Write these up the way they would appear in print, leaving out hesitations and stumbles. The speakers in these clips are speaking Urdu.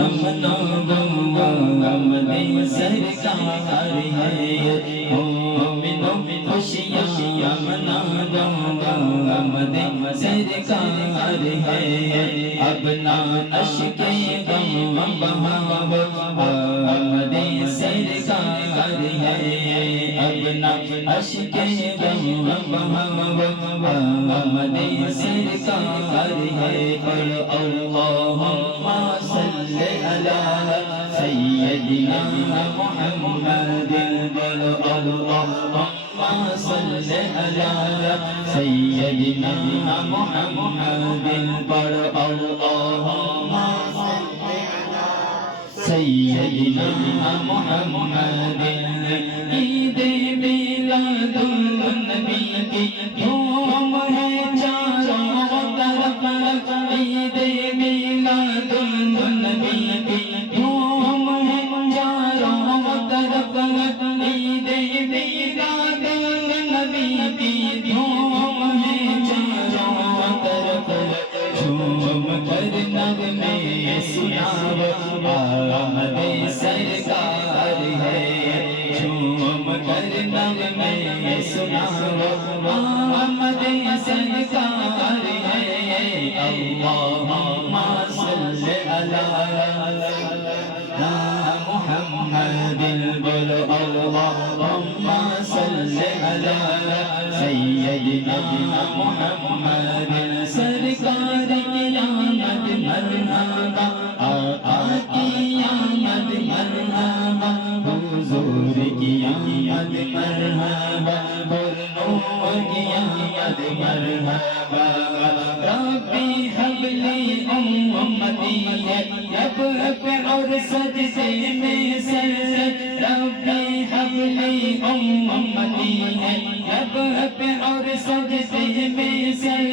امنا آمد سرکار ہے مومنوں خوشیاں امنا آمد سرکار ہے اب نہ اشک غم بہاؤ آمد سرکار ہے اب نہ اشک غم بہاؤ آمد سرکار ہے پر اللہم صلی علی سیدنا محمد بل اللہم صلی علی سیدنا محمد بل اللہم سیدنا محمد عید میلاد النبی کی دھوم ہے چاروں طرف عید میلاد النبی کی دھوم ہے چاروں طرف عید میلاد النبی کی دھوم ہے چاروں طرف جھوم کر نغمے سناؤ آمد سرکار ہے جھوم کر نغمے سناؤ آمد سرکار ہے اللہم صلی علی محمد بولو اللہم صلی علی سیدنا محمد سرکار کی آمد مرحبا آقا کی آمد مرحبا حضور کی آمد مرحبا نور کی آمد مرحبا ربی حب لی امتی رب اور سجدے میں سر ربی حب لی امتی رب اور سجدے میں سر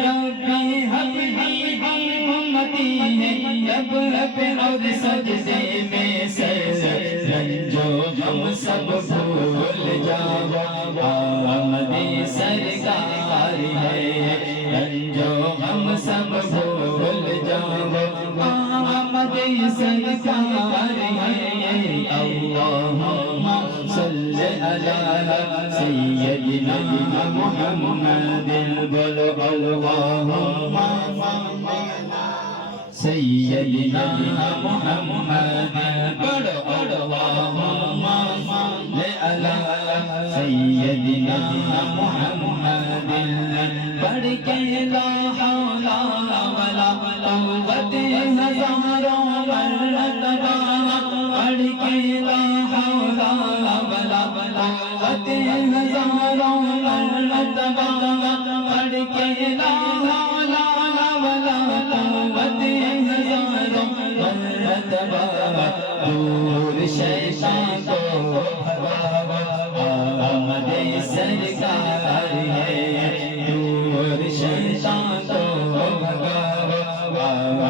ربی حب لی امتی رب اور سجدے میں سر رنجو غم سب بھول جاؤ آمد سرکار ہے رنجو غم سب بھول جاؤ آمد سرکار ہے اللہم صلی علی سیدنا محمد بولو اللہم سیدنا محمد بولو اللہم صلی علی سیدنا محمد پڑھ کے لا حول ولا قوت ہزاروں مرتبہ پڑھ کے لا حول ولا قوت ہزاروں مرتبہ پڑھ کے لا حول ولا قوت ہزاروں مرتبہ دور شیطان کو بھگاؤ آمد سرکار ہے دور شیطان کو بھگاؤ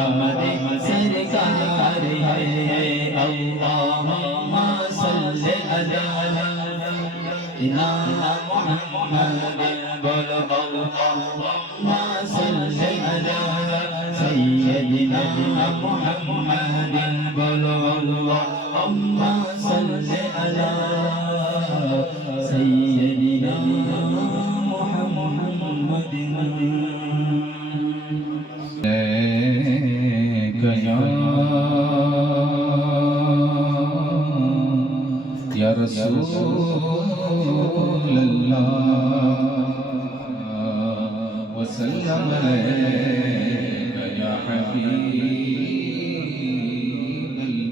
آمد سرکار ہے اللہم صلی علی محمد بولو اللہم صلی علی سیدنا محمد بولو اللہم صلی علی سیدنا محمد یا رسول اللہ وسلم علیک یا حبیب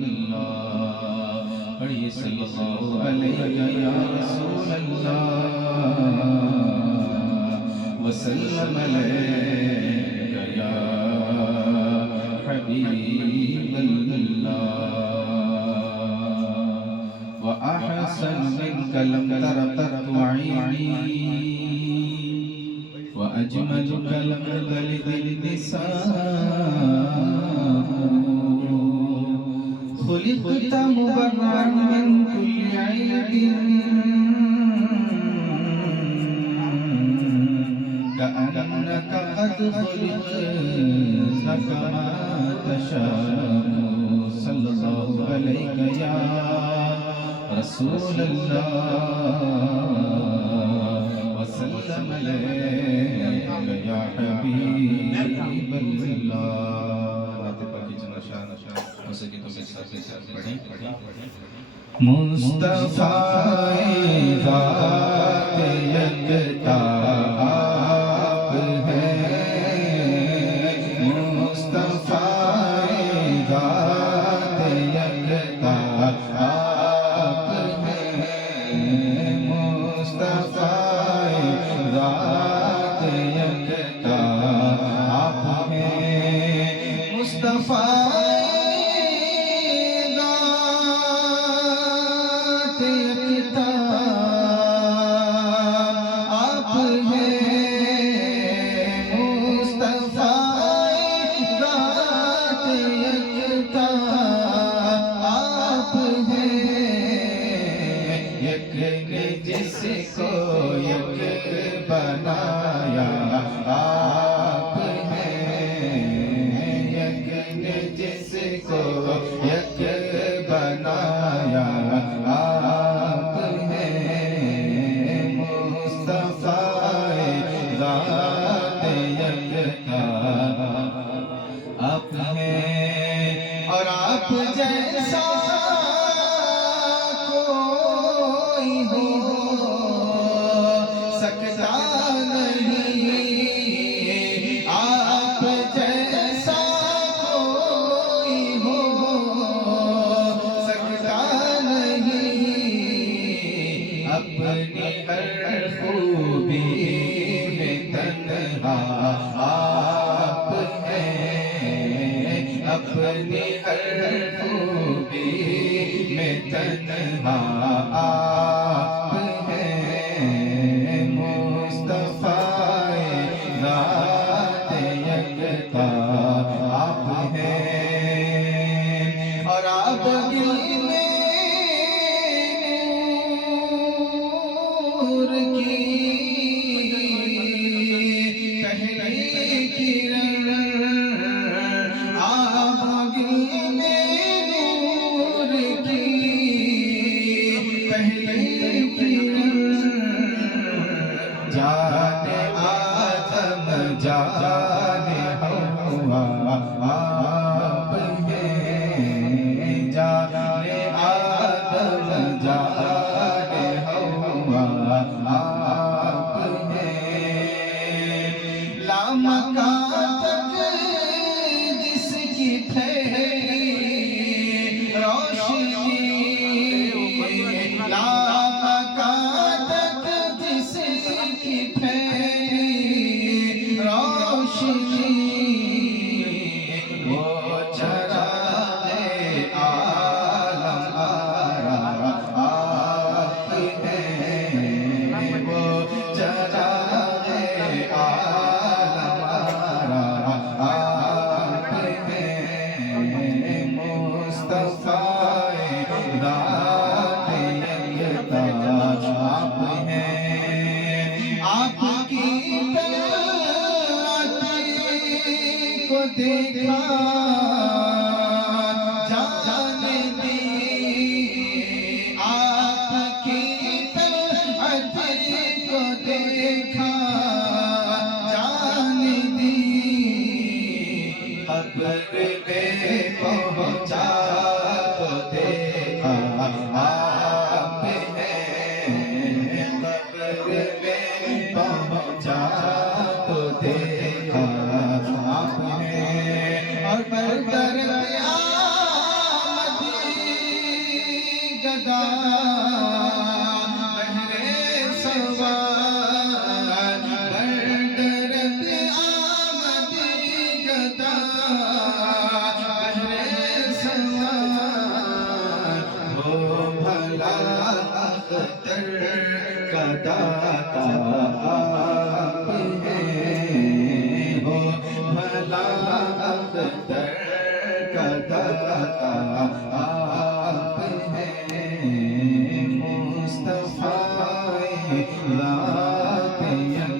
اللہ پڑھئے صلی اللہ علیہ یا رسول اللہ وسلم علیک یا حبیب اللہ وأحسن منك لم تر قط عيني وأجملك لم تلد النساء خلقت مبرأ من كل عيب كأنك قد خلقت كما تشاء یا رسول اللہ وسلم علیک یا حبیب اللہ. نعت پاکی چنا شان موسیقی تو کے ساتھ پڑھیں. مصطفیٰ ذات یکتا آپ ہیں. مصطفیٰ ذات یکتا آپ ہیں. مصطفیٰ ذات یکتا آپ ہیں. مصطفیٰ جس کو یک بنایا آپ ہیں. یک نے جس کو یک بنایا آپ ہیں. مصطفیٰ ذات یکتا آپ ہیں. اور آپ جیسا اپنی ہر خوبی میں تنہا آپ ہیں. اپنی ہر خوبی میں تنہا آپ ہیں. مصطفیٰ ذات یکتا آپ ہیں. اور آپ جانے آدم جانے ہوا آپ ہیں. جانے آدم جانے ہوا آپ ہیں. لامکان تک جس کی ٹھہری روشنی. لامکان تک جس کی ٹھہری روشنی. وہ چراغ عالم آرا آپ ہیں. وہ چراغ عالم آرا آپ ہیں. مصطفیٰ ذات یکتا آپ ہیں. آپ کی طلعت کو دیکھا جان دی. آپ کی طلعت کو دیکھا جان دی. قبر میں پہنچا تو دیکھا آپ ہیں. قبر میں پہنچا تو دیکھا آپ ہیں. اور بردر قیامت گدا بہرے سوال. بردر قیامت گدا بہرے سوال. وہ بھلا اختر کا داتا آپ ہیں. وہ بھلا اختر کا داتا آپ ہیں. مصطفیٰ ذات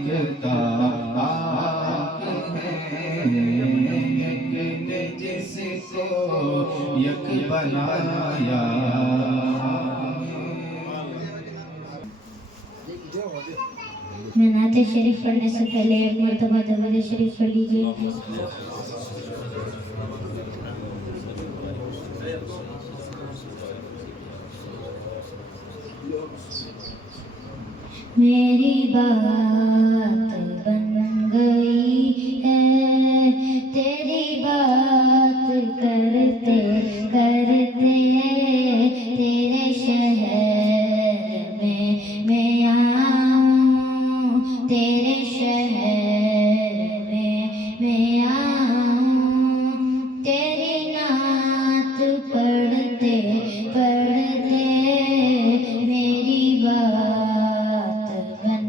یکتا آپ ہیں. یک نے جس کو یک بنایا. میں نعت شریف پڑھنے سے پہلے ایک مرتبہ درود شریف پڑھ لیجیے. میری بات بن گئی ہے تیری بات کرتے کرتے تیرے شہر میں آؤں تیرے شہر میں آؤں تیری نعت پڑھتے پڑھتے میری بات بن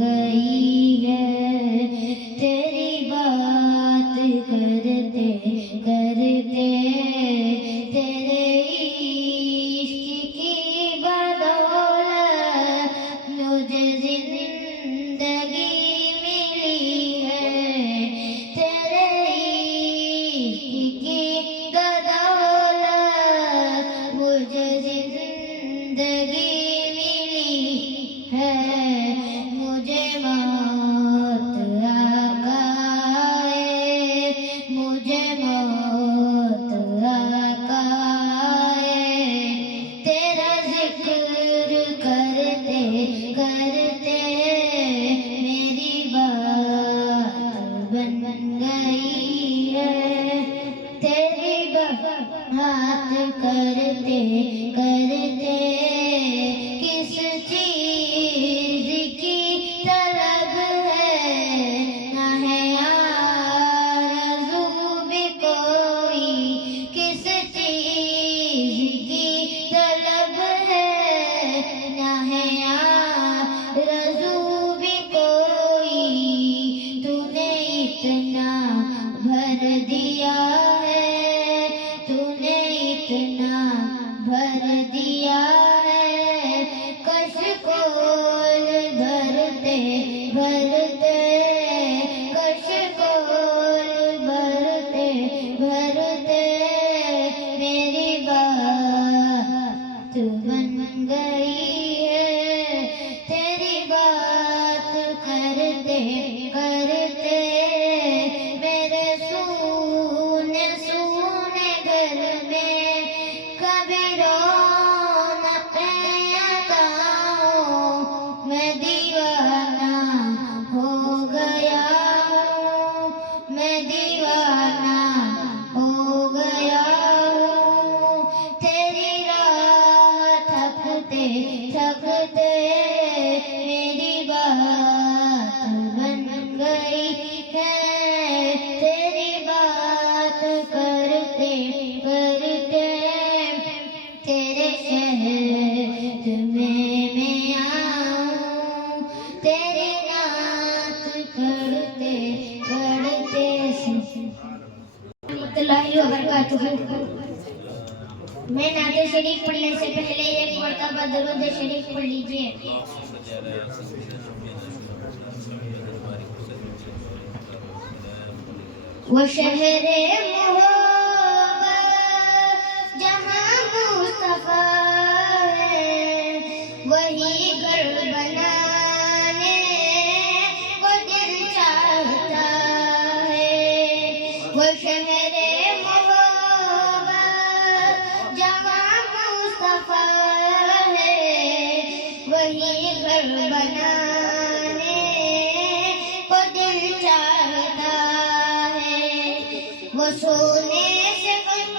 گئی ہے تیری بات کرتے کرتے تیرے عشق کی بدولت مجھے زندگی ملی ہے تیرے عشق کی بدولت مجھے زندگی ملی ہے مجھے موت آقا ہے مجھے موت آقا ہے تیرا ذکر کرتے کرتے میری بات بن گئی ہے تیری بات کرتے کرتے کس چیز کی طلب ہے نہ ہے آرزو بھی کوئی کس چیز کی طلب ہے نہ ہے آرزو بھی کوئی تو نے اتنا بھر دیا ہے تو نے اتنا بھر دیا ہے کش کول بھرتے بھرتے کش کول بھرتے بھرتے میری بات بن گئی ہے تیری بات کرتے کرتے میرے سونے سونے گھر میں کبھی رونق عطا ہو میں دیوانہ ہو گیا ہوں میں دیوانہ ہو گیا ہوں تیری راہ تھکتے تھکتے میری بات بن گئی ہے تیری بات کرتے کرتے تیرے شہر میں آؤں تیری نعت پڑھتے پڑھتے رحمۃ اللہ وبرکاتہ. میں نعت شریف پڑھنے سے پہلے ایک مرتبہ درود شریف پڑھ لیجیے. وہ شہر محبت جہاں مصطفیٰ ہے وہی گھر بنانے کو دل چاہتا ہے وہ شہر محبت جہاں مصطفیٰ ہے وہی گھر بنانے کو دل چاہتا وہ سونے سے بن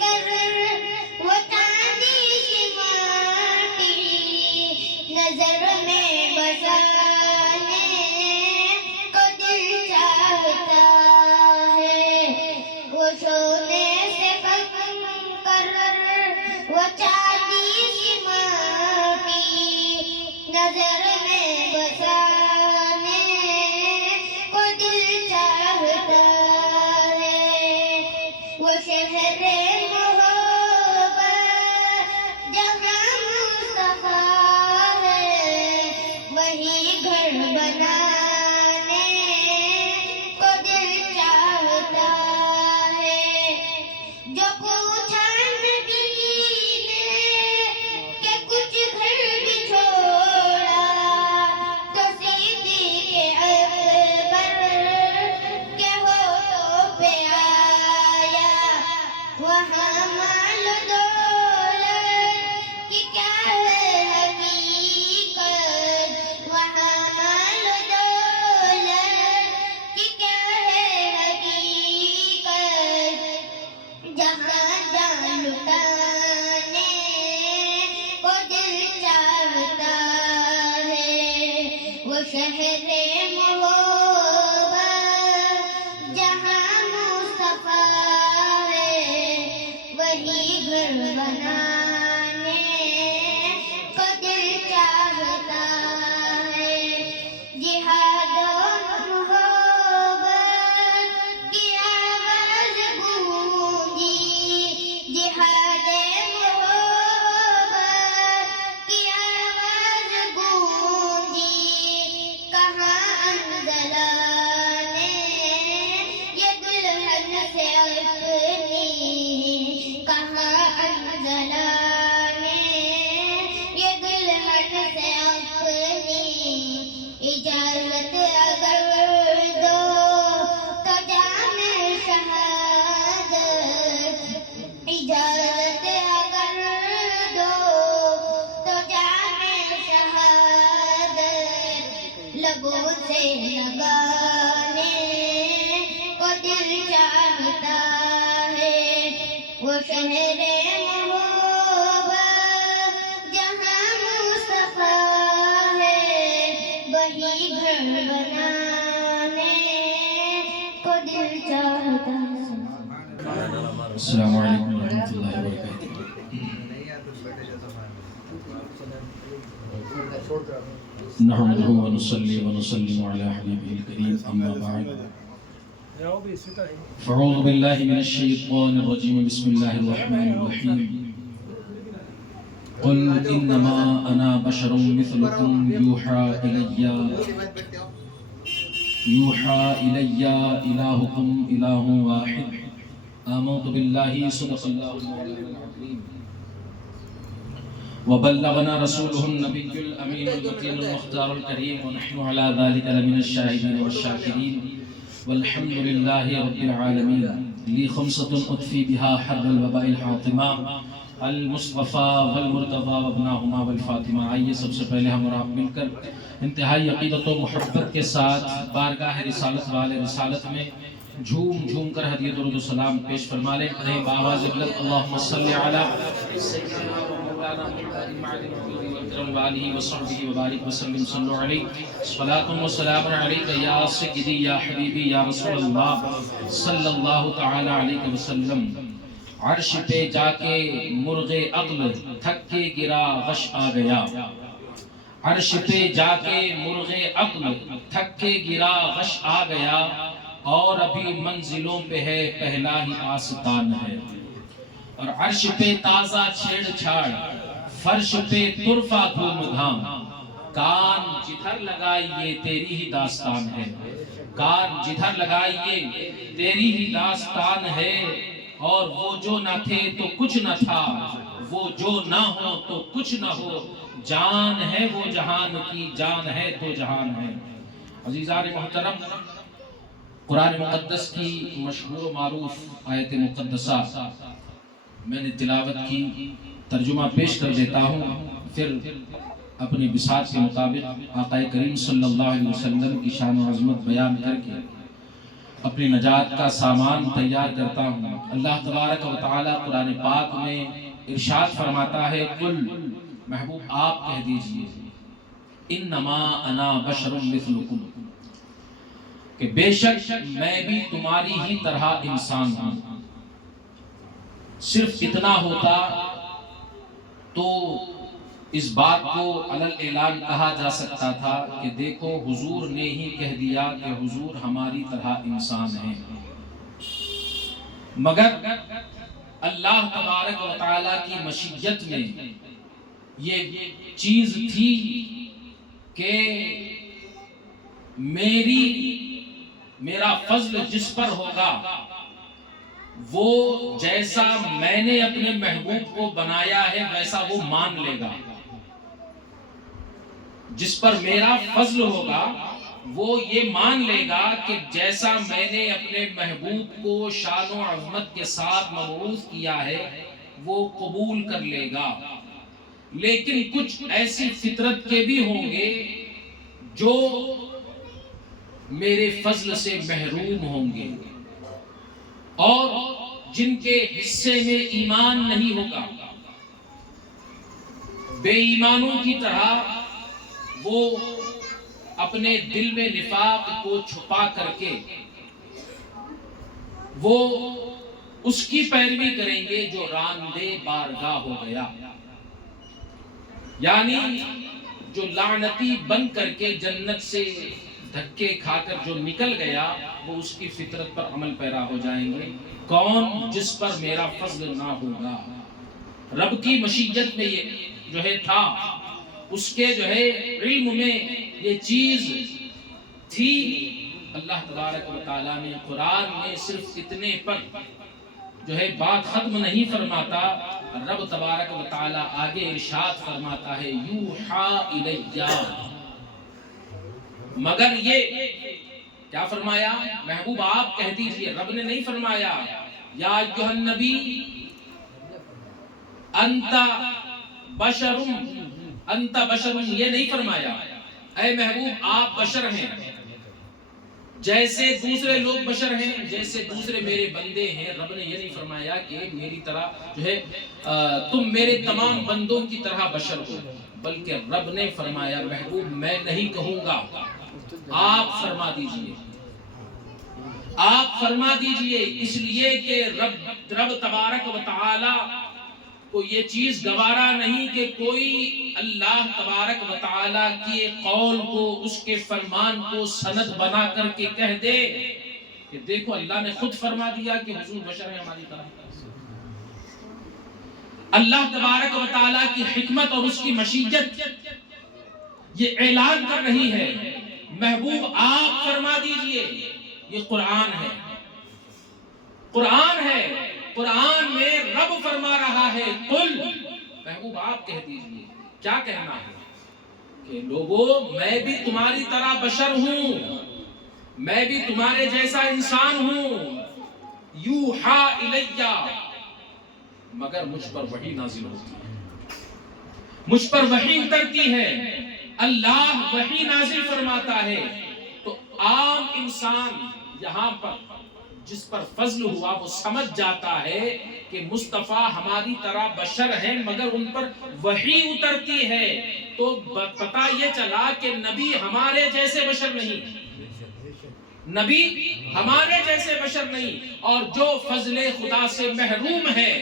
کر وہ چاندی کی ماٹی نظر میں بسانے کو دل چاہتا ہے وہ سونے سے بن کر وہ چاندی کی ماٹی نظر میں وہاں مال و دولت کی کیا ہے حقیقت، وہاں مال و دولت کی کیا ہے حقیقت، جہاں جان لٹانے کو دل چاہتا ہے، وہ شہر محبت جہاں مصطفیٰ ہے، وہی گھر بنانے کو دل چاہتا ہے، جہاد و محبت کی آواز گونجی، جہاد محبت کی آواز گونجی، کہاں انزلا نے یہ دلہن سے اپنی، کہاں انزلا نے یہ دلہن سے اپنی، اجازت اگر دو تو جام شہادت، اجازت اگر دو تو جام شہادت، لبوں سے لگانے کو دل چاہتا ہے، وہ شہر محبت جہاں مصطفیٰ ہے، وہی گھر بنانے کو دل چاہتا ہے۔ السلام علیکم ورحمۃ اللہ وبرکاتہ۔ نحمده ونصلي ونسلم على حبيبه الكريم أما بعد، فأعوذ بالله من الشيطان الرجيم، بسم الله الرحمن الرحيم، قل إنما أنا بشر مثلكم يوحى إلي إلهكم إله واحد، آمنت بالله صدق الله المولانا العظيم، وبلغنا رسوله النبي الأمين المتين المختار الكريم، ونحن على ذلك لمن الشاهدين والشاكرين، والحمد لله رب العالمين. لي خمسة أطفي بها حر الوباء الحاطمة، المصطفى والمرتضى وابناهما والفاطمہ۔ آئیے سب سے پہلے ہم اور آپ مل کر انتہائی عقیدت و محبت کے ساتھ بارگاہ رسالت والے رسالت میں جھوم جھوم کر ہدیہ درود و سلام پیش فرما لیں۔ کہیں بآواز بلند اللہم صلی علی سیدنا و مولانا محمد معدن الجود والکرم وآلہ وصحبہ وبارک وسلم، صلو علیہ صلاۃ و سلام علیک یا سیدی یا حبیبی یا رسول اللہ صلی اللہ تعالی علیہ وسلم۔ عرش پہ جا کے مرغ عقل تھک کے گرا غش آ گیا، عرش پہ جا کے مرغ عقل تھک کے گرا غش آ گیا، اور ابھی منزلوں پہ ہے پہلا ہی آستان ہے، اور عرش پہ تازہ چھیڑ چھاڑ، فرش پہ طرفہ دھوم دھام، کان جدھر لگائیے تیری ہی داستان ہے، کان جدھر لگائیے تیری ہی داستان ہے، اور وہ جو نہ تھے تو کچھ نہ تھا، وہ جو نہ ہو تو کچھ نہ ہو، جان ہے وہ جہان کی، جان ہے تو جہان ہے۔ عزیزان محترم، قرآن مقدس کی مشہور و معروف آیت مقدسہ میں نے تلاوت کی، ترجمہ پیش کر دیتا ہوں، پھر اپنی بساط کے مطابق آقا کریم صلی اللہ علیہ وسلم کی شان و عظمت بیان کر کے اپنی نجات کا سامان تیار کرتا ہوں۔ اللہ تبارک و تعالی قرآن پاک میں ارشاد فرماتا ہے، قل محبوب آپ کہہ دیجئے، انما انا بشر مثلکم، کہ بے شک میں بھی تمہاری ہی طرح انسان ہوں۔ صرف اتنا ہوتا تو اس بات کو علل اعلان کہا جا سکتا تھا کہ دیکھو حضور نے ہی کہہ دیا کہ حضور ہماری طرح انسان ہیں، مگر اللہ تبارک و تعالی کی مشیت میں یہ چیز تھی کہ میرا فضل جس پر ہوگا وہ جیسا میں نے اپنے محبوب کو بنایا ہے ویسا وہ مان لے گا، جس پر میرا فضل ہوگا وہ یہ مان لے گا کہ جیسا میں نے اپنے محبوب کو شان و عظمت کے ساتھ مبعوث کیا ہے وہ قبول کر لے گا، لیکن کچھ ایسی فطرت کے بھی ہوں گے جو میرے فضل سے محروم ہوں گے اور جن کے حصے میں ایمان نہیں ہوگا، بے ایمانوں کی طرح وہ اپنے دل میں نفاق کو چھپا کر کے وہ اس کی پیروی کریں گے جو راندے بارگاہ ہو گیا، یعنی جو لعنتی بن کر کے جنت سے دھکے کھا کر جو نکل گیا وہ اس کی فطرت پر عمل پیرا ہو جائیں گے۔ کون؟ جس پر میرا فضل نہ ہوگا۔ رب کی مشیت میں یہ جو ہے تھا، اس کے جو ہے علم میں یہ چیز تھی۔ اللہ تبارک و تعالیٰ نے قرآن میں صرف اتنے پر جو ہے بات ختم نہیں فرماتا، رب تبارک و تعالیٰ آگے ارشاد فرماتا ہے یوحا الیہ، مگر یہ کیا فرمایا؟ محبوب آپ کہہ دیجئے، رب نے نہیں فرمایا یا ایھا النبی انت بشر یہ نہیں فرمایا اے محبوب آپ بشر ہیں جیسے دوسرے لوگ بشر ہیں، جیسے دوسرے میرے بندے ہیں۔ رب نے یہ نہیں فرمایا کہ میری طرح جو ہے تم میرے تمام بندوں کی طرح بشر ہو، بلکہ رب نے فرمایا محبوب میں نہیں کہوں گا، آپ فرما دیجئے، آپ فرما دیجئے، اس لیے کہ رب تبارک و تعالی کو یہ چیز گوارا نہیں کہ کوئی اللہ تبارک و تعالی کے قول کو، اس کے فرمان کو سند بنا کر کے کہہ دے کہ دیکھو اللہ نے خود فرما دیا کہ حضور بشر ہے ہماری طرح۔ اللہ تبارک و تعالی کی حکمت اور اس کی مشیت یہ اعلان کر رہی ہے، محبوب آپ فرما دیجئے، یہ قرآن ہے، قرآن ہے، قرآن میں رب فرما رہا ہے قل، محبوب آپ کہہ دیجئے، کیا کہنا ہے کہ لوگوں میں بھی تمہاری طرح بشر ہوں، میں بھی تمہارے جیسا انسان ہوں، یوحا الیہ، مگر مجھ پر وحی نازل ہوتی ہے، مجھ پر وحی اترتی ہے، اللہ وحی نازل فرماتا ہے۔ تو عام انسان یہاں پر جس پر فضل ہوا وہ سمجھ جاتا ہے کہ مصطفیٰ ہماری طرح بشر ہیں مگر ان پر وحی اترتی ہے، تو پتہ یہ چلا کہ نبی ہمارے جیسے بشر نہیں، نبی ہمارے جیسے بشر نہیں، اور جو فضل خدا سے محروم ہے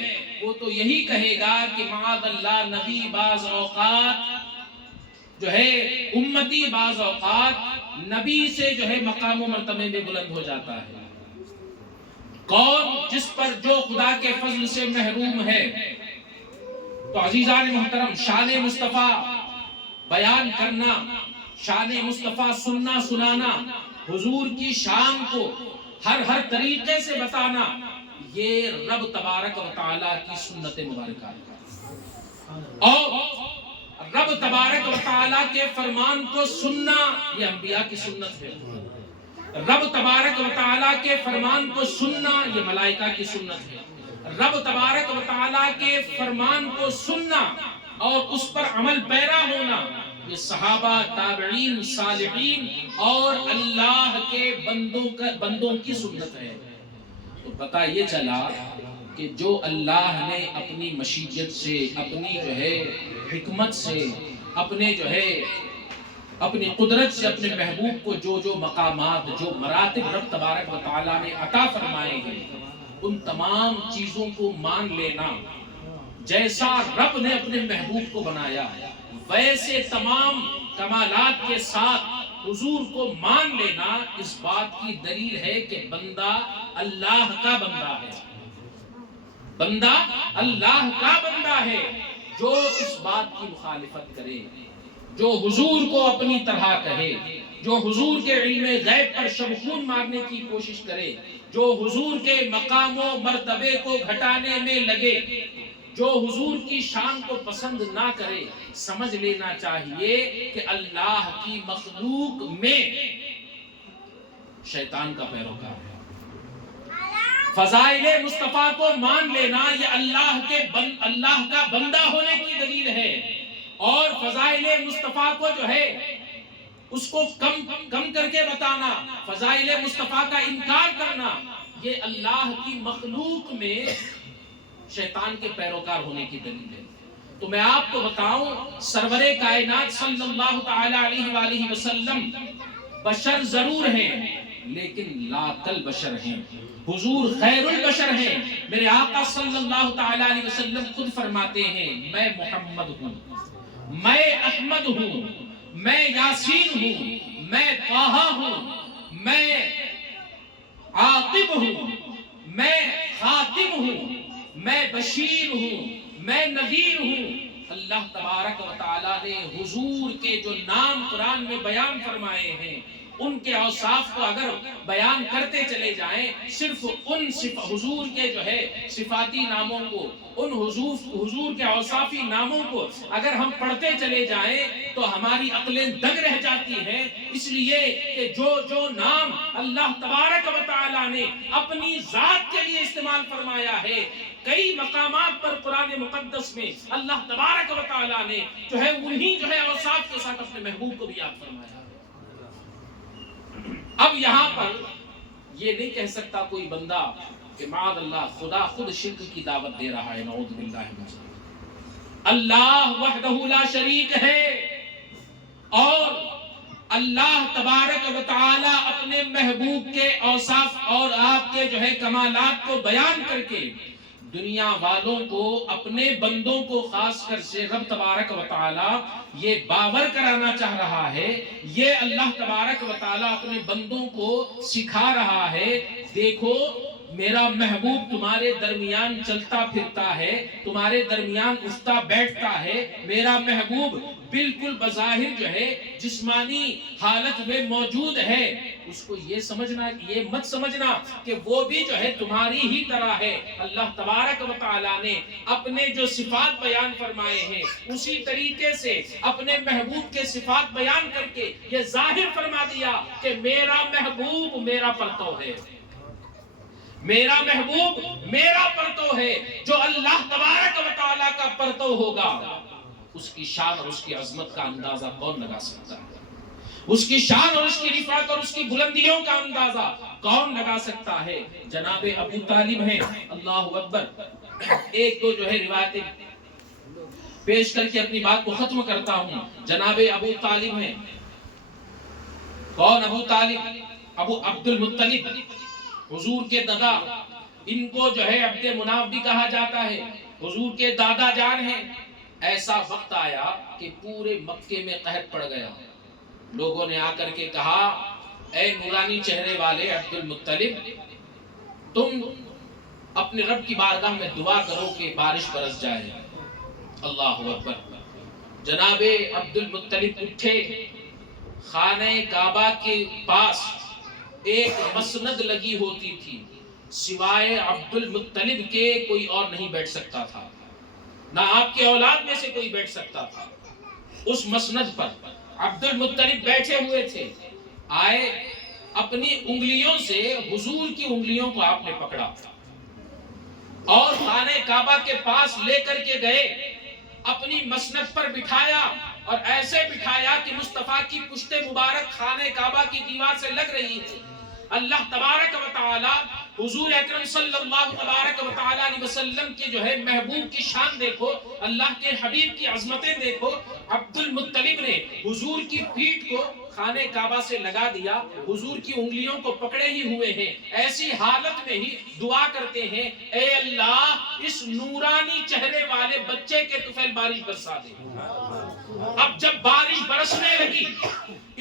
وہ تو یہی کہے گا کہ معاذ اللہ، نبی بعض اوقات جو ہے امتی بعض اوقات نبی سے جو ہے مقام و مرتبے میں بلند ہو جاتا ہے۔ کون؟ جس پر جو خدا کے فضل سے محروم ہے۔ تو عزیزان محترم، شان مصطفیٰ بیان کرنا، شان مصطفیٰ سننا سنانا، حضور کی شان کو ہر طریقے سے بتانا، یہ رب تبارک و تعالیٰ کی سنت مبارکہ ہے، اور رب تبارک و تعالیٰ کے فرمان کو سننا یہ انبیاء کی سنت ہے، رب تبارک و تعالیٰ کے فرمان کو سننا یہ ملائکہ کی سنت ہے، رب تبارک و تعالیٰ کے فرمان کو سننا اور اس پر عمل پیرا ہونا یہ صحابہ، تابعین، صالحین اور اللہ کے بندوں کی سنت ہے۔ تو پتہ یہ چلا کہ جو اللہ نے اپنی مشیت سے، اپنی جو ہے حکمت سے، اپنے جو ہے اپنی قدرت سے اپنے محبوب کو جو مقامات، جو مراتب رب تبارک و تعالیٰ نے عطا فرمائے ہیں، ان تمام چیزوں کو مان لینا، جیسا رب نے اپنے محبوب کو بنایا ویسے تمام کمالات کے ساتھ حضور کو مان لینا، اس بات کی دلیل ہے کہ بندہ اللہ کا بندہ ہے، بندہ اللہ کا بندہ ہے۔ جو اس بات کی مخالفت کرے، جو حضور کو اپنی طرح کہے، جو حضور کے علم غیب پر شبخون مارنے کی کوشش کرے، جو حضور کے مقام و مرتبے کو گھٹانے میں لگے، جو حضور کی شان کو پسند نہ کرے، سمجھ لینا چاہیے کہ اللہ کی مخلوق میں شیطان کا پیروکار ہے۔ فضائل مصطفیٰ کو مان لینا یہ اللہ کا بندہ ہونے کی دلیل ہے، اور فضائل مصطفیٰ کو جو ہے اس کو کم کر کے بتانا، فضائل مصطفیٰ کا انکار کرنا، یہ اللہ کی مخلوق میں شیطان کے پیروکار ہونے کی دلیل ہے۔ تو میں آپ کو بتاؤں، سرور کائنات صلی اللہ تعالی علیہ وآلہ وسلم بشر ضرور ہیں لیکن لا کل بشر ہیں، حضور خیر البشر ہیں۔ میرے آقا صلی اللہ تعالی علیہ وسلم خود فرماتے ہیں، میں محمد ہوں، میں احمد ہوں، میں یاسین ہوں، میں طٰہٰ ہوں، میں عاقب ہوں، میں خاتم ہوں، میں بشیر ہوں، میں نذیر ہوں۔ اللہ تبارک و تعالیٰ نے حضور کے جو نام قرآن میں بیان فرمائے ہیں، ان کے اوصاف کو اگر بیان کرتے چلے جائیں، صرف ان حضور کے جو ہے صفاتی ناموں کو، ان حضور کے اوصافی ناموں کو اگر ہم پڑھتے چلے جائیں تو ہماری عقلیں دنگ رہ جاتی ہیں، اس لیے کہ جو نام اللہ تبارک و تعالیٰ نے اپنی ذات کے لیے استعمال فرمایا ہے، کئی مقامات پر قرآن مقدس میں اللہ تبارک و تعالیٰ نے جو ہے انہی جو ہے اوصاف کے ساتھ اپنے محبوب کو بھی یاد فرمایا۔ اب یہاں پر یہ نہیں کہہ سکتا کوئی بندہ کہ معاذ اللہ خدا خود شرک کی دعوت دے رہا ہے، نعوذ باللہ من ذالک۔ اللہ وحدہ لا شریک ہے، اور اللہ تبارک و تعالی اپنے محبوب کے اوصاف اور آپ کے جو ہے کمالات کو بیان کر کے دنیا والوں کو، اپنے بندوں کو خاص کر سے رب تبارک و تعالی یہ باور کرانا چاہ رہا ہے، یہ اللہ تبارک و تعالی اپنے بندوں کو سکھا رہا ہے، دیکھو میرا محبوب تمہارے درمیان چلتا پھرتا ہے، تمہارے درمیان اٹھتا بیٹھتا ہے، میرا محبوب بالکل بظاہر جو ہے جسمانی حالت میں موجود ہے۔ اس کو یہ مت سمجھنا کہ وہ بھی جو ہے تمہاری ہی طرح ہے۔ اللہ تبارک و تعالیٰ نے اپنے جو صفات بیان فرمائے ہیں اسی طریقے سے اپنے محبوب کے صفات بیان کر کے یہ ظاہر فرما دیا کہ میرا محبوب میرا پرتو ہے، میرا محبوب میرا پرتو ہے۔ جو اللہ تبارک و تعالیٰ کا پرتو ہوگا اس کی شان اور اس کی عظمت کا اندازہ کون لگا سکتا ہے؟ اس کی شان اور اس کی رفعت اور اس کی بلندیوں کا اندازہ کون لگا سکتا ہے؟ جناب ابو طالب ہیں، اللہ اکبر۔ ایک دو جو ہے روایتیں پیش کر کے اپنی بات کو ختم کرتا ہوں۔ جناب ابو طالب ہیں، کون ابو طالب؟ ابو عبد المطلب، حضور کے دادا، ان کو جو ہے عبد مناف بھی کہا جاتا ہے، حضور کے دادا جان ہیں۔ ایسا وقت آیا کہ پورے مکے میں قحط پڑ گیا، لوگوں نے آ کر کے کہا اے نورانی چہرے والے عبد المطلب، تم اپنے رب کی بارگاہ میں دعا کرو کہ بارش برس جائے۔ اللہ اکبر۔ جناب عبد المطلب اٹھے، خانہ کعبہ کے پاس ایک مسند لگی ہوتی تھی، سوائے عبد المطلب کے کوئی اور نہیں بیٹھ سکتا تھا، نہ آپ کے اولاد میں سے کوئی بیٹھ سکتا تھا۔ اس مسند پر عبد المطلب بیٹھے ہوئے تھے، آئے اپنی انگلیوں سے حضور کی انگلیوں کو آپ نے پکڑا اور خانہ کعبہ کے پاس لے کر کے گئے، اپنی مسند پر بٹھایا اور ایسے بٹھایا کہ مصطفیٰ کی پشت مبارک خانہ کعبہ کی دیوار سے لگ رہی تھی۔ اللہ تبارک و تعالی حضور اکرم صلی اللہ تبارک و تعالی علیہ وسلم کے جو ہے محبوب کی شان دیکھو، اللہ کے حبیب کی عظمتیں دیکھو۔ عبد المطلب نے حضور کی پیٹھ کو خانہ کعبہ سے لگا دیا، حضور کی انگلیوں کو پکڑے ہی ہوئے ہیں، ایسی حالت میں ہی دعا کرتے ہیں اے اللہ اس نورانی چہرے والے بچے کے طفیل بارش برسا دے۔ اب جب بارش برسنے لگی،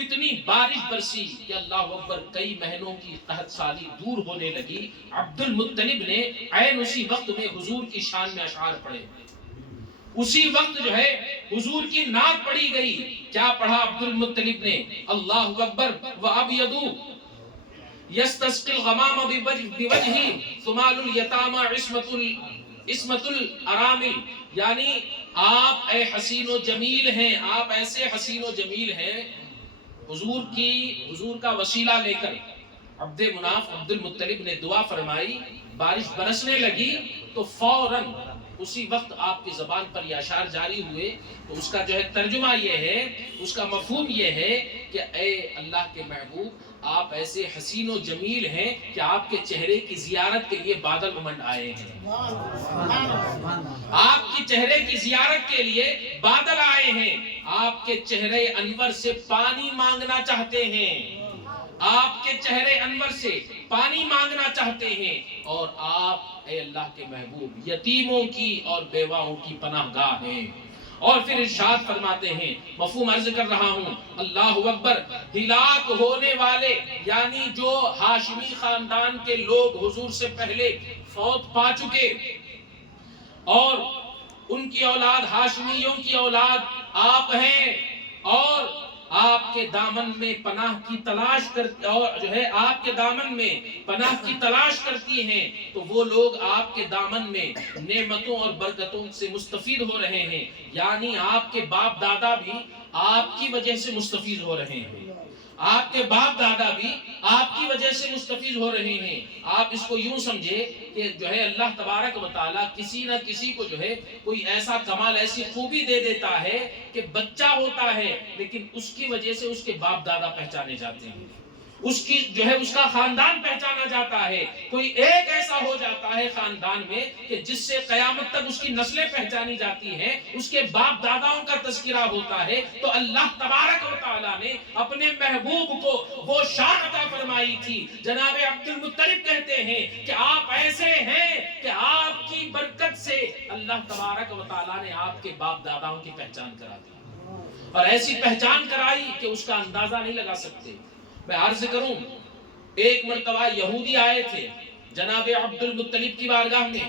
اتنی بارش برسی کہ اللہ اکبر کئی مہینوں کی قحط سالی دور ہونے لگی۔ عبد المطلب نے عین اسی وقت میں حضور کی شان میں اشعار پڑھے، اسی وقت جو ہے حضور کی نعت پڑھی گئی۔ کیا پڑھا عبد المطلب نے؟ اللہ اکبر۔ وَأَبْيَضُ يَسْتَسْقِي الْغَمَامَ بِوَجْهِ ثُمَالُ الْيَتَامَى عِصْمَةُ الْأَرَامِلِ، یعنی آپ اے حسین و جمیل ہیں، آپ ایسے حسین و جمیل ہیں، حضور کا وسیلہ لے کر عبد مناف عبد المطلب نے دعا فرمائی، بارش برسنے لگی تو فوراً اسی وقت آپ کی زبان پر یہ اشعار جاری ہوئے. تو اس کا جو ہے ترجمہ یہ ہے، اس کا مفہوم یہ ہے کہ اے اللہ کے محبوب، آپ ایسے حسین و جمیل ہیں کہ آپ کے چہرے کی زیارت کے لیے بادل امنڈ آئے ہیں. آپ کی چہرے کی زیارت کے لیے بادل آئے ہیں، آپ کے چہرے انور سے پانی مانگنا چاہتے ہیں، آپ کے چہرے انور سے پانی مانگنا چاہتے ہیں، اور آپ اے اللہ کے محبوب یتیموں کی اور بیواؤں کی پناہ گاہ ہیں. اور پھر ارشاد فرماتے ہیں، مفہوم عرض کر رہا ہوں، اللہ اکبر، ہلاک ہونے والے یعنی جو ہاشمی خاندان کے لوگ حضور سے پہلے فوت پا چکے اور ان کی اولاد ہاشمیوں کی اولاد آپ ہیں، اور آپ کے دامن میں پناہ کی تلاش کرتی، اور جو ہے آپ کے دامن میں پناہ کی تلاش کرتی ہیں، تو وہ لوگ آپ کے دامن میں نعمتوں اور برکتوں سے مستفید ہو رہے ہیں. یعنی آپ کے باپ دادا بھی آپ کی وجہ سے مستفید ہو رہے ہیں، آپ کے باپ دادا بھی آپ کی وجہ سے مستفید ہو رہے ہیں. آپ اس کو یوں سمجھے کہ جو ہے اللہ تبارک و تعالیٰ کسی نہ کسی کو جو ہے کوئی ایسا کمال، ایسی خوبی دے دیتا ہے کہ بچہ ہوتا ہے لیکن اس کی وجہ سے اس کے باپ دادا پہچانے جاتے ہیں، اس کی جو ہے اس کا خاندان پہچانا جاتا ہے. کوئی ایک ایسا ہو جاتا ہے خاندان میں کہ جس سے قیامت تک اس کی نسلیں پہچانی جاتی ہیں، اس کے باپ داداؤں کا تذکرہ ہوتا ہے. تو اللہ تبارک و تعالیٰ نے اپنے محبوب کو وہ شان عطا فرمائی تھی. جناب عبد المطلب کہتے ہیں کہ آپ ایسے ہیں کہ آپ کی برکت سے اللہ تبارک و تعالیٰ نے آپ کے باپ داداؤں کی پہچان کرا دی، اور ایسی پہچان کرائی کہ اس کا اندازہ نہیں لگا سکتے. میں عرض کروں، ایک مرتبہ یہودی آئے تھے جناب عبد المطلب کی بارگاہ میں،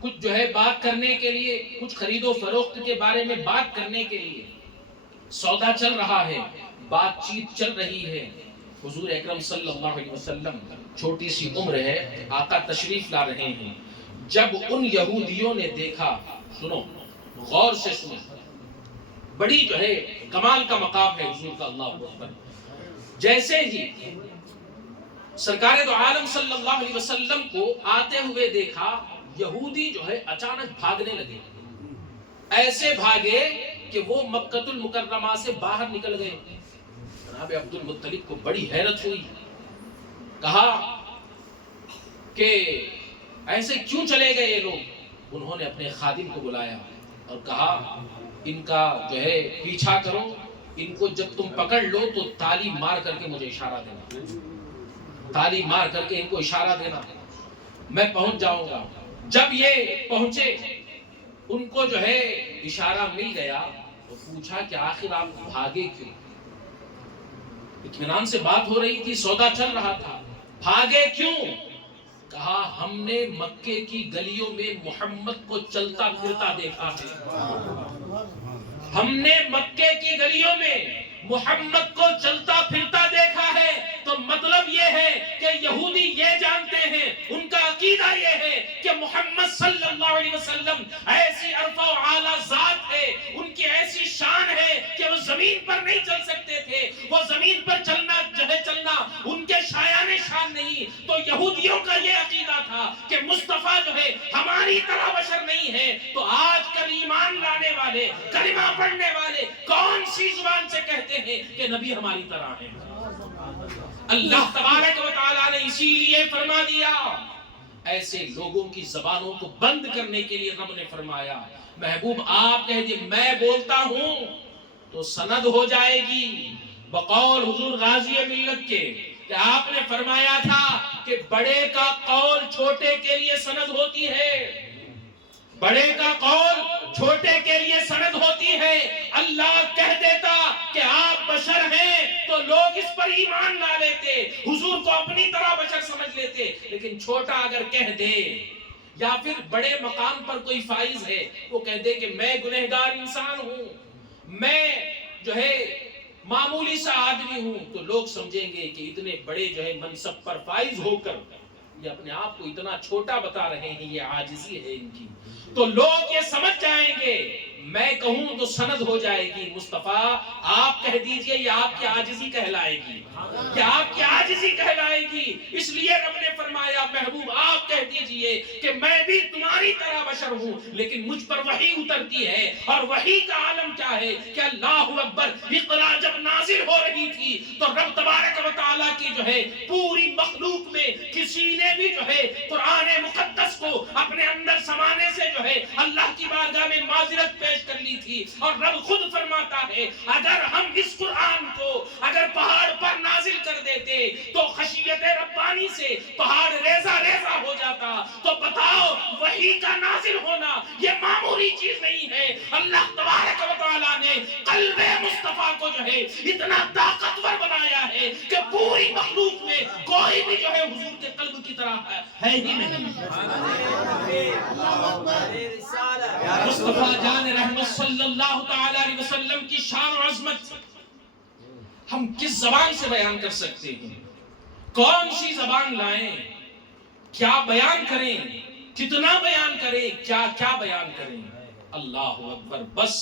کچھ جو ہے بات کرنے کے لیے، کچھ خرید و فروخت کے بارے میں بات کرنے کے لیے. سودا چل رہا ہے، بات چیت چل رہی ہے. حضور اکرم صلی اللہ علیہ وسلم، چھوٹی سی عمر ہے، آقا تشریف لا رہے ہیں. جب ان یہودیوں نے دیکھا، سنو غور سے سنو، بڑی جو ہے کمال کا مقام ہے حضور کا، اللہ اکبر. جیسے ہی سرکار دو عالم صلی اللہ علیہ وسلم کو آتے ہوئے دیکھا، یہودی جو ہے اچانک بھاگنے لگے. ایسے بھاگے کہ وہ مکۃ المکرمہ سے باہر نکل گئے. جناب عبد المطلب کو بڑی حیرت ہوئی، کہا کہ ایسے کیوں چلے گئے یہ لوگ؟ انہوں نے اپنے خادم کو بلایا اور کہا ان کا جو ہے پیچھا کرو، ان کو جب تم پکڑ لو تو تالی مار کر کے مجھے اشارہ دینا، تالی مار کر کے ان کو اشارہ دینا، میں پہنچ جاؤں گا. جب یہ پہنچے، ان کو جو ہے اشارہ مل گیا تو پوچھا کہ آخر آپ بھاگے کیوں؟ اطمینان سے بات ہو رہی تھی، سودا چل رہا تھا، بھاگے کیوں؟ کہا ہم نے مکے کی گلیوں میں محمد کو چلتا پھرتا دیکھا ہے، ہم نے مکے کی گلیوں میں محمد کو چلتا پھرتا دیکھا ہے. تو مطلب یہ ہے کہ یہودی یہ جانتے ہیں، ان کا عقیدہ یہ ہے کہ محمد صلی اللہ علیہ وسلم ایسی عرفہ و اعلیٰ ذات ہے، ان کی ایسی شان ہے کہ وہ زمین پر نہیں چل سکتے تھے، وہ زمین پر چلنا جو ہے چلنا ان کے شایان شان نہیں. تو یہودیوں کا یہ عقیدہ تھا کہ مصطفیٰ جو ہے ہماری طرح بشر نہیں ہے. تو آج کل ایمان لانے والے، کلمہ پڑھنے والے کون سی زبان سے کہتے ہیں کہ نبی ہماری طرح ہے؟ اللہ تبارک و تعالیٰ نے اسی لیے فرما دیا، ایسے لوگوں کی زبانوں کو بند کرنے کے لیے رب نے فرمایا محبوب آپ کہہ دیے میں بولتا ہوں تو سند ہو جائے گی بقول حضور غازی ملت کے، کہ آپ نے فرمایا تھا کہ بڑے کا قول چھوٹے کے لیے سند ہوتی ہے، بڑے کا قول چھوٹے کے لیے سند ہوتی ہے. اللہ کہہ دیتا کہ آپ بشر ہیں تو لوگ اس پر ایمان لا لیتے، حضور کو اپنی طرح بشر سمجھ لیتے. لیکن چھوٹا اگر کہہ دے یا پھر بڑے مقام پر کوئی فائز ہے وہ کہہ دے کہ میں گنہگار انسان ہوں، میں جو ہے معمولی سا آدمی ہوں، تو لوگ سمجھیں گے کہ اتنے بڑے جو ہے منصب پر فائز ہو کر یہ اپنے آپ کو اتنا چھوٹا بتا رہے ہیں، یہ عاجزی ہے ان کی. تو لوگ یہ سمجھ جائیں گے میں کہوں تو سند ہو جائے گی، مصطفیٰ آپ کہہ دیجئے یہ آپ کی عاجزی کہلائے گی، یہ آپ کی عاجزی کہلائے گی۔ اس لیے رب نے فرمایا محبوب آپ کہہ دیجئے کہ میں بھی تمہاری طرح بشر ہوں، لیکن مجھ پر وحی اترتی ہے، اور وحی کا عالم کیا ہے کہ اللہ اکبر اقرا جب نازل ہو رہی تھی تو رب تبارک و تعالیٰ کی جو ہے پوری مخلوق میں کسی نے بھی جو ہے قرآن مقدس کو اپنے اندر سمانے سے جو ہے اللہ کی بارگاہ میں معذرت پیش کر لی تھی، اور رب خود فرماتا ہے اگر ہم اس قرآن کو اگر پہاڑ پر نازل کر دیتے تو خشیت ربانی سے پہاڑ ریزہ ریزہ ہو جاتا۔ تو بتاؤ وحی کا نازل ہونا یہ معمولی چیز نہیں ہے۔ اللہ تبارک و تعالیٰ نے قلب مصطفیٰ کو جو ہے اتنا طاقتور بنایا ہے کہ پوری مخلوق میں کوئی بھی جو ہے حضور کے قلب کی طرح ہے ہی نہیں۔ مصطفیٰ جان رحمت صلی اللہ تعالی علیہ وسلم کی شان و عظمت ہم کس زبان سے بیان کر سکتے ہیں؟ کون سی زبان لائیں؟ کیا بیان کریں؟ کتنا بیان کریں؟ کیا کیا بیان کریں؟ اللہ اکبر۔ بس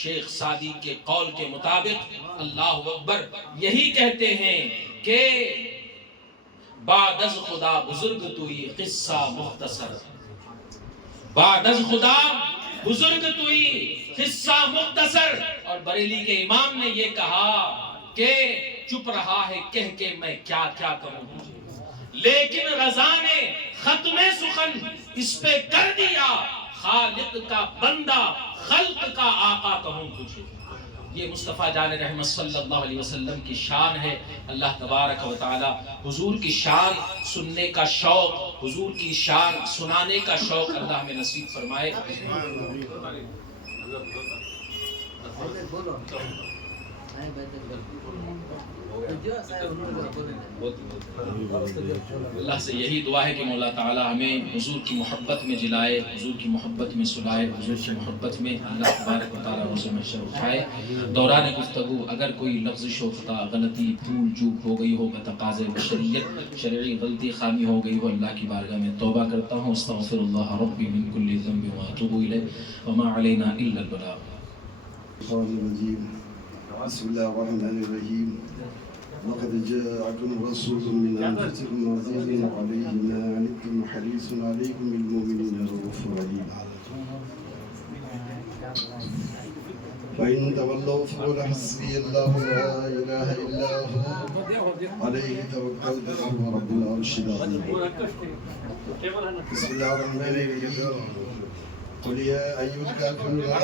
شیخ سعدی کے قول کے مطابق اللہ اکبر یہی کہتے ہیں کہ بعد از خدا بزرگ توئی قصہ مختصر، بعد از خدا بزرگ توئی قصہ مختصر۔ اور بریلی کے امام نے یہ کہا کہ چپ رہا ہے کہہ کے میں کیا کیا کروں، لیکن رضا نے ختم سخن اس پہ کر دیا، خالق کا بندہ خلق کا آقا کہوں تجھے۔ یہ مصطفیٰ جان رحمت صلی اللہ علیہ وسلم کی شان ہے۔ اللہ تبارک و تعالی حضور کی شان سننے کا شوق، حضور کی شان سنانے کا شوق اللہ ہمیں نصیب فرمائے۔ اللہ سے یہی دعا ہے کہ مولا تعالیٰ ہمیں حضور کی محبت میں جلائے، حضور کی محبت میں سلائے، حضور کی محبت میں اللہ تبارک و تعالیٰ روز محشر اٹھائے۔ دوران گفتگو اگر کوئی لفظ و خطا، غلطی، بھول چوک ہو گئی ہو بتقاضے بشریت، شرعی غلطی خامی ہو گئی ہو، اللہ کی بارگاہ میں توبہ کرتا ہوں۔ استغفر اللہ ربی من کل ذنب واتوب الیہ وما علینا الا البلاغ۔ بسم الله الرحمن الرحيم لقد جاءكم رسول من أنفسكم عزيز عليه ما عنتم حريص عليكم بالمؤمنين رؤوف رحيم فإن تولوا فقل حسبي الله لا إله إلا هو عليه توكلت وهو رب العرش العظيم بسم الله الرحمن الرحيم قل يا أيها الكافرون لا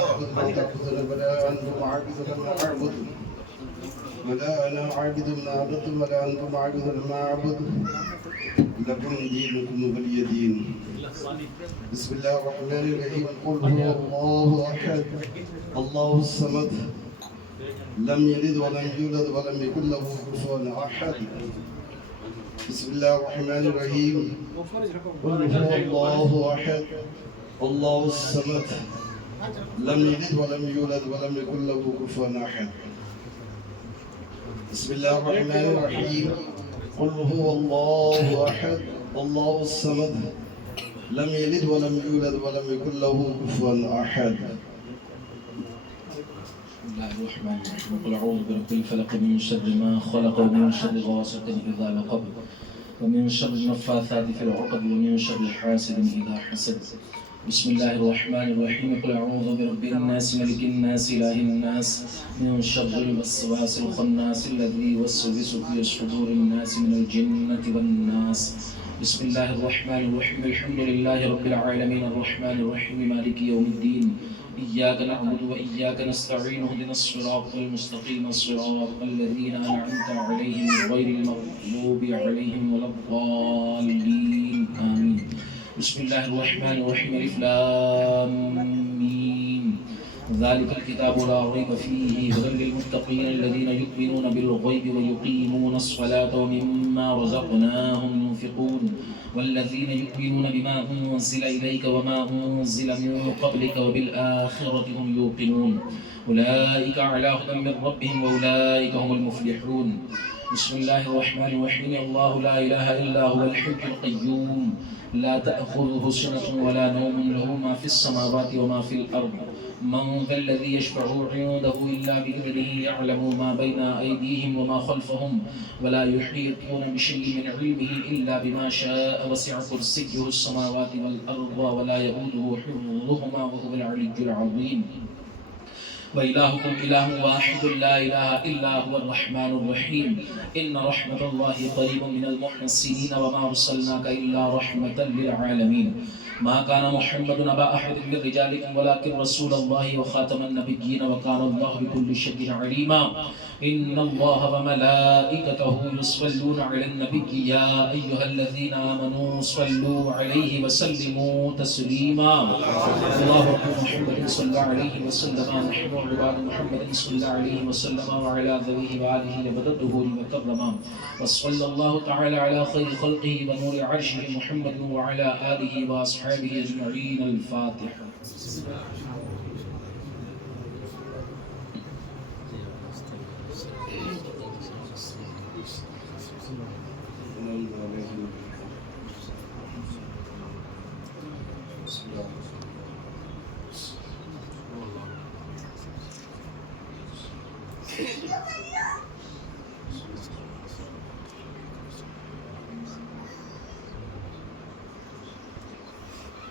تعبدون ولا أنتم عابدون ما أعبد ولا أنا عابد ما عبدتم ولا أنتم عابدون ما أعبد لكم دينكم ولي دين بسم الله الرحمن الرحيم قل هو الله أحد الله الصمد لم يلد ولم يولد ولم يكن له كفوا أحد بسم الله الرحمن الرحيم قل هو الله أحد الله الصمد لم يلد ولم يولد ولم يكن له كفوا أحد بسم الله الرحمن الرحيم قل هو الله أحد الله الصمد لم يلد ولم يولد ولم يكن له كفوا أحد بسم الله الرحمن الرحيم قل أعوذ برب الفلق من شر ما خلق ومن شر غاسق إذا وقب ومن شر النفاثات في العقد ومن شر حاسد إذا حسد بسم الله الرحمن الرحيم قل أعوذ برب الناس ملك الناس إله الناس من شر الوسواس الخناس الذي يوسوس في صدور الناس من الجنة والناس بسم الله الرحمن الرحيم الحمد لله رب العالمين الرحمن الرحيم مالك يوم الدين إياك نعبد وإياك نستعين اهدنا الصراط المستقيم الصراط الذين أنعمت عليهم غير المغضوب عليهم ولا الضالين آمين بسم الله الرحمن الرحيم الف لام ميم ذلك الكتاب لا ريب فيه هدى للمتقين الذين يؤمنون بالغيب ويقيمون الصلاة ومما رزقناهم ينفقون والذين يؤمنون بما أنزل إليك وما أنزل من قبلك وبالآخرة هم يوقنون أولئك على هدى من ربهم وأولئك هم المفلحون بسم الله الرحمن الرحيم الله لا إله إلا هو الحي القيوم لا تأخذه سنة ولا نوم له ما في السماوات وما في الأرض من ذا الذي يشفع عنده إلا بإذنه يعلم ما بين أيديهم وما خلفهم ولا يحيطون بشيء من علمه إلا بما شاء وسع كرسيه السماوات والأرض ولا يؤوده حفظهما وهو العلي العظيم وإلهكم إله واحد لا إله إلا هو الرحمن الرحيم إن رحمة الله قريب من المحسنين وما أرسلناك إلا رحمة للعالمين ما كان محمد أبا أحد من رجالكم ولكن رسول الله وخاتم النبيين وكان الله بكل شيء عليما إن الله وملائكته يصلون على النبي يا أيها الذين آمنوا صلوا عليه وسلموا تسليما الله أكبر محمد صلى عليه وسلم نحن عباد محمد صلى عليه وسلم وعلى ذويه وآله لبد الدهور وكرما وصلى الله تعالى على خير خلقه ونور عرشه محمد وعلى آله وأصحابه أجمعين الفاتحة.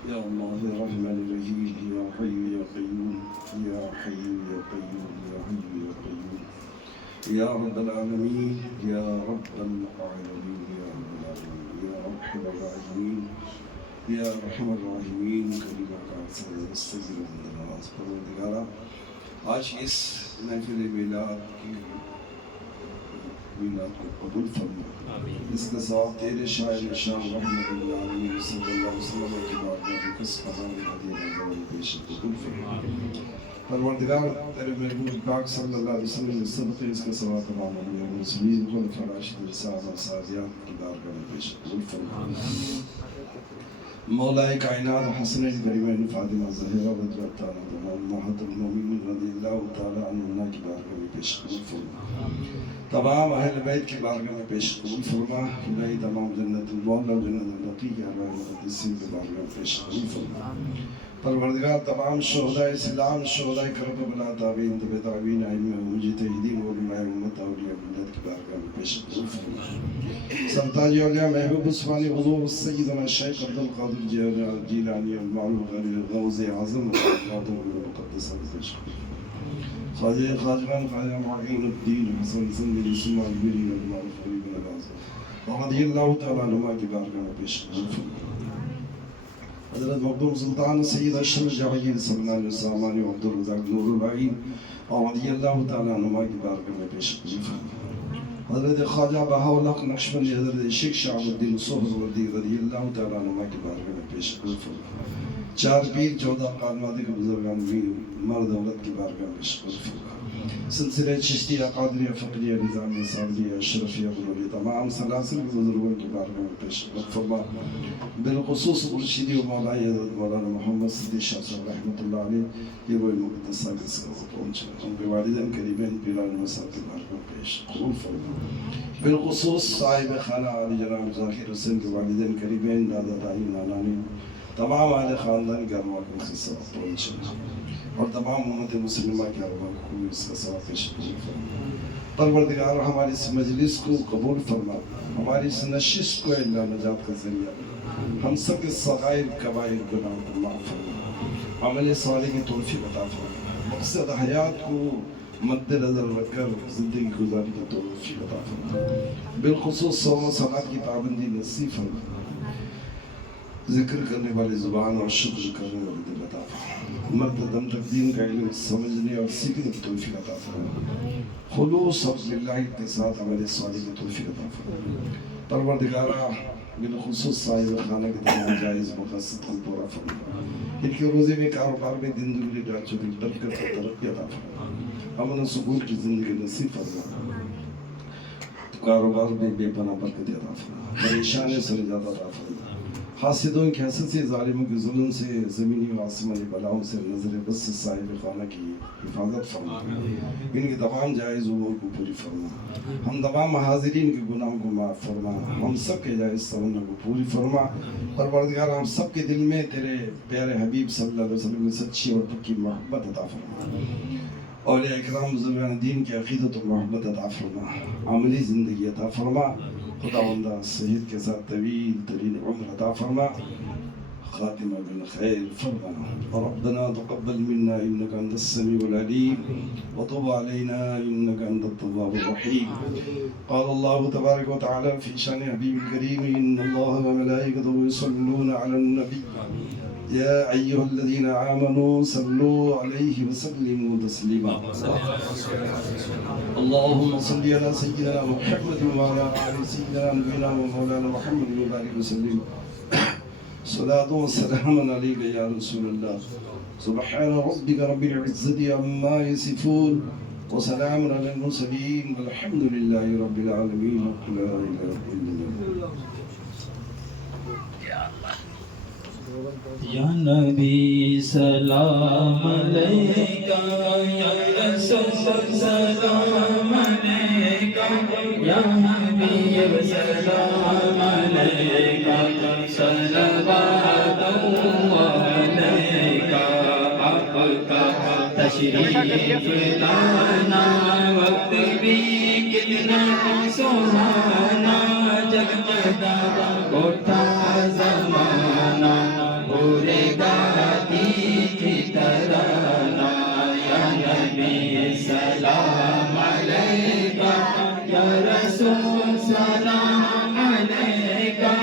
يا الله يا رحمن الرحيم يا حي يا قيوم يا حي يا قيوم يا حي يا قيوم يا رب العالمين يا رب العالمين يا رب العالمين يا أرحم الراحمين يا أرحم الراحمين كريمك أحسن استغفر من الناس پروردگارا آج اس محفل میلاد کی میلاد کو قبول فرما اس کے ساتھ تیرے شاعر شان رحمت اللہ علیہ صلی اللہ علیہ وسلم کے بعد میں کس قدم ہدیہ نظر پیش قبول فرما پروردگار تیرے محبوب پاک صلی اللہ علیہ وسلم کے صدقے اس کے سوا تمام انبیاء و مرسلین خلفاء راشدین صحابہ صحابیات کی بارگاہ میں پیش قبول فرما مولا کائنات حسن کریمین فاطمہ زہرا رضی اللہ تعالیٰ عنہ امہات المومنین رضی اللہ تعالیٰ عنہ کی بارگاہ میں پیش قبول فرما تمام اہل بیت کی بارگاہ میں پیش قبول فرما الہی تمام جنت المولا و جنت البقیع کی ارواح مقدسین کی بارگاہ میں پیش قبول فرما پروردگار تمام شہداء اسلام شہداء کرب بلا تابعین تبع تابعین ائمہ مجتہدین و علماء امت اولیاء ملت کی بارگاہ میں پیش قبول فرما سلطان اولیاء محبوب عثمانی حضور سیدنا شیخ عبد القادر جیلانی المعروف غنی غوث اعظم قادر المقدس پیش خواجہ خواجگان خواجہ معین الدین حسن سندی سمع البری المعروف علی بن العظم رضی اللہ تعالیٰ عنہ کی بارگاہ میں پیش قبول فرما حضرت مقدوم سلطان سید اشرف جہانگیر سلمان سامانی عبد الرزاق نور العین رضی اللہ تعالیٰ عنہ کی بارگاہ میں پیش قبول فرما حضرت خواجہ بہاءالحق نقشبندی حضرت شیخ شعب الدین سہروردی رضی اللہ تعالیٰ عنہ کی بارگاہ میں پیش قبول فرما چار پیر 14 قادماتی کے بزرگان بھی مرد دولت کی بارگاہ میں پیش قبول فرما سلسلہ چشتیہ قادریہ فقریہ نظامیہ سعدیہ اشرفیہ غلولی تمام سلاسل کے بزرگوں کی بارگاہ میں پیش قبول فرما بالخصوص مرشدی و مولائی حضرت مولانا محمد صدیق شاہ صاحب رحمۃ اللہ علیہ یہ وہ مقدس ساکس کا وہ پہنچے ان کے والدین قریبین پیران مساق کی بارگاہ میں پیش قبول فرما بالخصوص صاحب خانہ علی جناب ظاہر حسین کے والدین قریبین دادا دائی نانانی تمام اہل خاندان کے ارواح کو اس سبب پہنچے اور تمام امت مسلمہ کے ارواح کو اس کا سبب پیش قبول فرما پروردگار ہماری اس مجلس کو قبول فرما ہماری اس نشست کو اللہ نجات کا ذریعہ ہم سب کے صغائر کبائر گناہوں کو معاف فرما عمل صالح کی توفیق عطا فرما مقصد حیات کو مد نظر رکھ کر زندگی گزارنے کی توفیق عطا فرما بالخصوص صوم و صلاۃ کی پابندی نصیب فرما ذکر کرنے والی زبان اور شکر کرنے والی دل عطا فرما مرد دم تک دین کا علم سمجھنے اور سیکھنے کی توفیق عطا فرما خلوص اور للہ کے ساتھ عمل صالح کی توفیق عطا فرما پروردگارہ بالخصوص صاحب خانہ کے درمیان جائز مقصد کو پورا فرما ان کے روزے میں کاروبار میں دن دگنی رات چوبیس برکت اور ترقی عطا فرما امن و سکون کی زندگی نصیب فرما کاروبار میں بے پناہ برکت عطا فرما پریشانی سے نجات عطا فرما حاسدوں کی حسد سے، ظالموں کے ظلم سے، زمینی و آسمانی بلاؤں سے نظر بس سے صاحب خانہ کی حفاظت فرما، ان کی تمام جائز امور کو پوری فرما، ہم تمام حاضرین کے گناہوں کو معاف فرما، ہم سب کے جائز تمنا کو پوری فرما۔ پروردگار ہم سب کے دل میں تیرے پیارے حبیب صلی اللہ علیہ وسلم کی سچی اور پکی محبت عطا فرما، اولیاء اکرام بزرگان دین کی عقیدت و محبت عطا فرما، عملی زندگی عطا فرما، خداوندہ صحت کے ساتھ طویل ترین عمر عطا فرما، خاتمہ بالخیر فرما۔ ربنا تقبل منا انك انت السميع العليم وتب علينا انك انت التواب الرحيم۔ قال الله تبارك وتعالى في شان حبيب الكريم ان الله وملائكته يصلون على النبي يا أيها الذين آمنوا صلوا عليه وسلموا تسليما۔ اللهم صل على سيدنا محمد وعلى آل سيدنا نبينا ومولانا محمد وبارك وسلم، صلاة وسلام عليك يا رسول الله، سبحان ربك رب العزة عما يصفون وسلام على المرسلين والحمد لله رب العالمين، لا إله إلا الله۔ یا نبی سلام علیکہ، یا رسول سلام علیکہ، یا حبیب سلام علیکہ، صلوات اللہ علیکہ۔ آپ کا تشریف لانا وقت بھی کتنا سہانا، جگمگا اٹھا زمانہ، پورے گاتی کی ترانہ، یا نبی سلام علیکہ، یا رسول سلام علیکہ،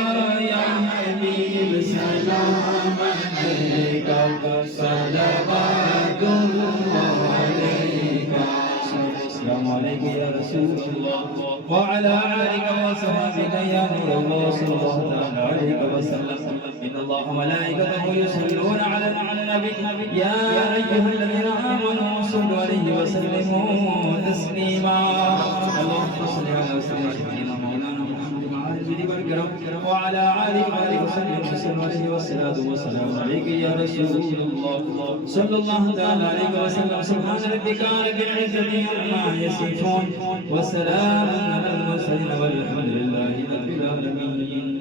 یا حبیب سلام علیکہ، صلوات اللہ علیکہ۔ السلام علیکم یا رسول اللہ وعلى آلك وصحبك يا نور الله صلى الله عليه وسلم۔ إن الله وملائكته يصلون على النبي يا أيها الذين آمنوا صلوا عليه وسلموا تسليما۔ اللهم صل على سيدنا مولانا محمد وعلى آله والكرام وعلى آله وسلم عليه والصلاة والسلام عليك يا رسول الله صلى الله عليه وسلم۔ سبحان ربك رب العزة عما يصفون وسلام على المرسلين والحمد لله رب العالمين۔